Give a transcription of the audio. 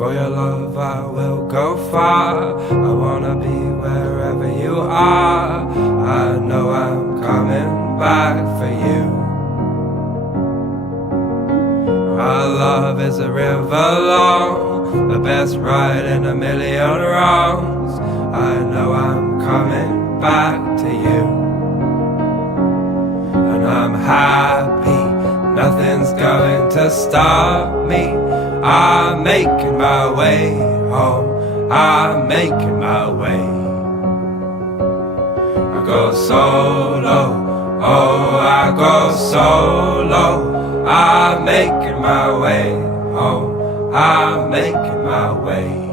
For your love I will go far. I wanna be wherever you are. I know I'm coming back for you. Our love is a river long, the best ride in a million wrongs. I know I'm coming back to you. And I'm happy, nothing's going to stop me. I'm making my way home, I'm making my way. I go solo, oh I go solo. I'm making my way home, I'm making my way.